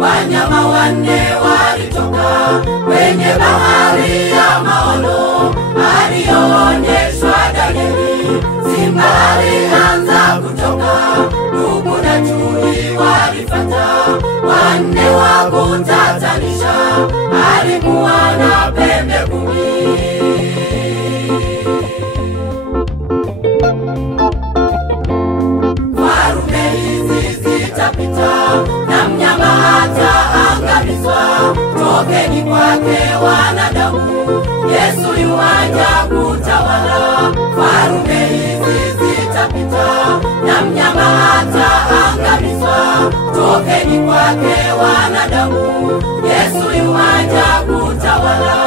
Wanyama wanne walitoka kwenye bahari ya maono aliyoonyeshwa Danieli. Simba alianza kutoka, dubu na chui walifuata, wanne wa kutatanisha, alikuwa na pembe 10. Farume hizi zitapita na mnyama hataangamizwa, tokeni kwake wanadamu, Yesu yuaja kutawala. Farume hizi zitapita na mnyama hataangamizwa, tokeni kwake wanadamu, Yesu yuaja kutawala.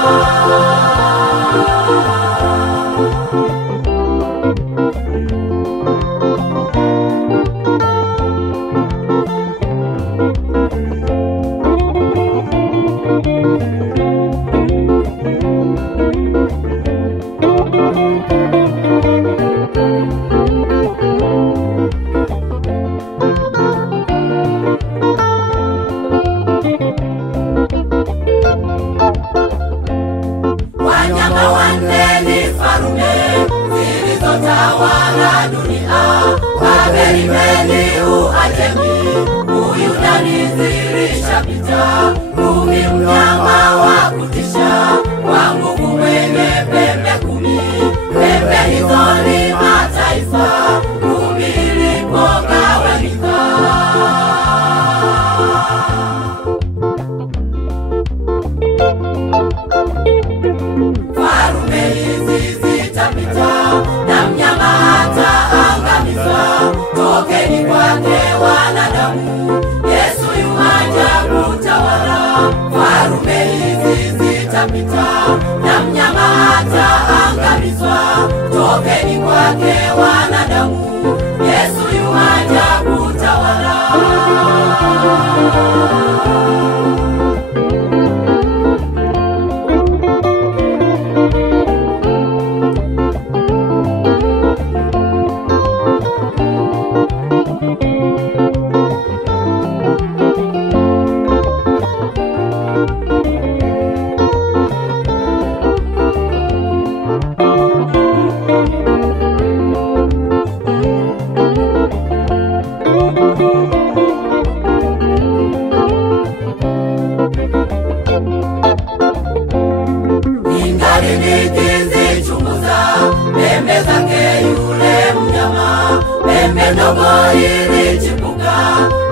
Wanyama wanne ni farume zilizotawala dunia, Babeli, Medi, Uajemi, Uyunani zilishapita. Rumi mnyama wa kutisha, wa nguvu mwenye pembe 10. Pembe hizo ni mataifa, Rumi ilipogawanyika. Farume hizi zitapita na mnyama hataangamizwa, tokeni kwake wanadamu, Yesu yuaja kutawala. Farume hizi zitapita na mnyama hataangamizwa, tokeni kwake wanadamu, Yesu yuaja kutawala. Ningali nikizichunguza pembe zake yule mnyama, pembe ndogo ilichipuka,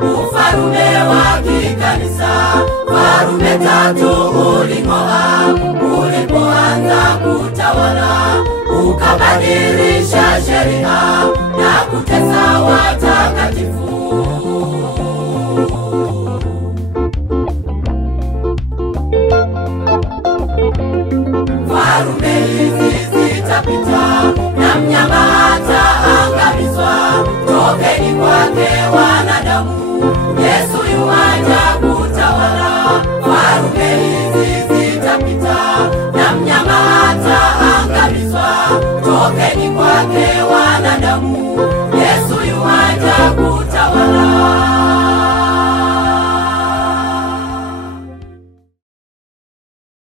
ufarume wa kikanisa. Farume 3 uling'oa ulipoanza kutawala, ukabadilisha sheria na kutesa